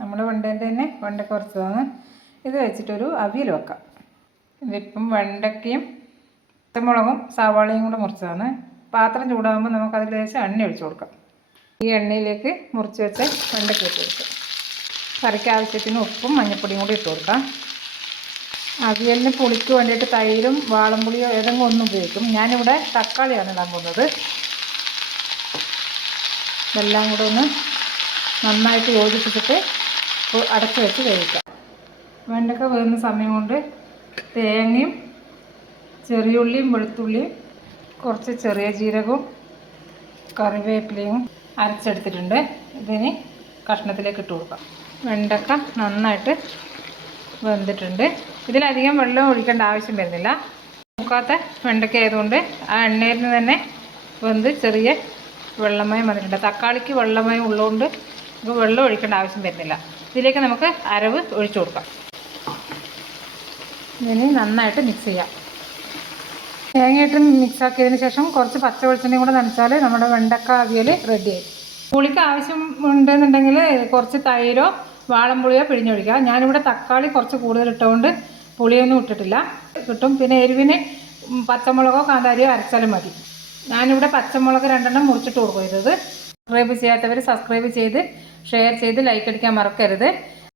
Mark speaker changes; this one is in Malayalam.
Speaker 1: നമ്മൾ വെണ്ടേന്റെ തന്നെ വെണ്ടക്ക കുറച്ചതാണ് ഇത് വെച്ചിട്ടൊരു അവിയൽ വെക്കാം. ഇതിപ്പം വെണ്ടയ്ക്കയും പച്ചമുളകും സവാളയും കൂടെ മുറിച്ചതാണ്. പാത്രം ചൂടാകുമ്പോൾ നമുക്ക് അതിൽ ലേശം എണ്ണ ഒഴിച്ചു കൊടുക്കാം. ഈ എണ്ണയിലേക്ക് മുറിച്ച് വെച്ച വെണ്ടയ്ക്ക ഇട്ട് കൊടുക്കാം. കറിക്ക് ആവശ്യത്തിന് ഉപ്പും മഞ്ഞൾപ്പൊടിയും കൂടി ഇട്ട് കൊടുക്കാം. അവിയലിന് പുളിക്ക് വേണ്ടിയിട്ട് തൈരും വാളംപുളിയോ ഏതെങ്കിലും ഒന്നും ഉപയോഗിക്കും. ഞാനിവിടെ തക്കാളിയാണ് ഇടാൻ പോകുന്നത്. ഇതെല്ലാം കൂടെ ഒന്ന് നന്നായിട്ട് യോജിപ്പിച്ചിട്ട് അടച്ച് വെച്ച് വേവിക്കാം. വെണ്ടക്ക വേകുന്ന സമയം കൊണ്ട് തേങ്ങയും ചെറിയുള്ളിയും വെളുത്തുള്ളിയും കുറച്ച് ചെറിയ ജീരകവും കറിവേപ്പിലയും അരച്ചെടുത്തിട്ടുണ്ട്. ഇതിന് കഷ്ണത്തിലേക്ക് ഇട്ട് കൊടുക്കാം. വെണ്ടക്ക നന്നായിട്ട് വെന്തിട്ടുണ്ട്. ഇതിലധികം വെള്ളം ഒഴിക്കേണ്ട ആവശ്യം വരുന്നില്ല. മുക്കാത്ത വെണ്ടക്ക ആയതുകൊണ്ട് ആ എണ്ണയിൽ നിന്ന് തന്നെ വെന്ത് ചെറിയ വെള്ളമയം വന്നിട്ടുണ്ട്. തക്കാളിക്ക് വെള്ളമയം ഉള്ളതുകൊണ്ട് നമുക്ക് വെള്ളം ഒഴിക്കേണ്ട ആവശ്യം വരുന്നില്ല. ഇതിലേക്ക് നമുക്ക് അരവ് ഒഴിച്ചു കൊടുക്കാം. ഇതിന് നന്നായിട്ട് മിക്സ് ചെയ്യാം. തേങ്ങയിട്ട് മിക്സ് ആക്കിയതിന് ശേഷം കുറച്ച് പച്ച വെളിച്ചെണ്ണയും കൂടെ നനച്ചാൽ നമ്മുടെ വെണ്ടക്ക അവിയൽ റെഡിയായി പുളിക്ക് ആവശ്യം ഉണ്ടെന്നുണ്ടെങ്കിൽ കുറച്ച് തൈരോ വാളംപുളിയോ പിഴിഞ്ഞൊഴിക്കുക. ഞാനിവിടെ തക്കാളി കുറച്ച് കൂടുതൽ ഇട്ടുകൊണ്ട് പുളിയൊന്നും ഇട്ടിട്ടില്ല. കിട്ടും. പിന്നെ എരിവിന് പച്ചമുളകോ കാന്താരിയോ അരച്ചാലും മതി. ഞാനിവിടെ പച്ചമുളക് രണ്ടെണ്ണം മുറിച്ചിട്ട് കൊടുക്കും. സബ്സ്ക്രൈബ് ചെയ്യാത്തവർ സബ്സ്ക്രൈബ് ചെയ്ത് ഷെയർ ചെയ്ത് ലൈക്ക് അടിക്കാൻ മറക്കരുത്.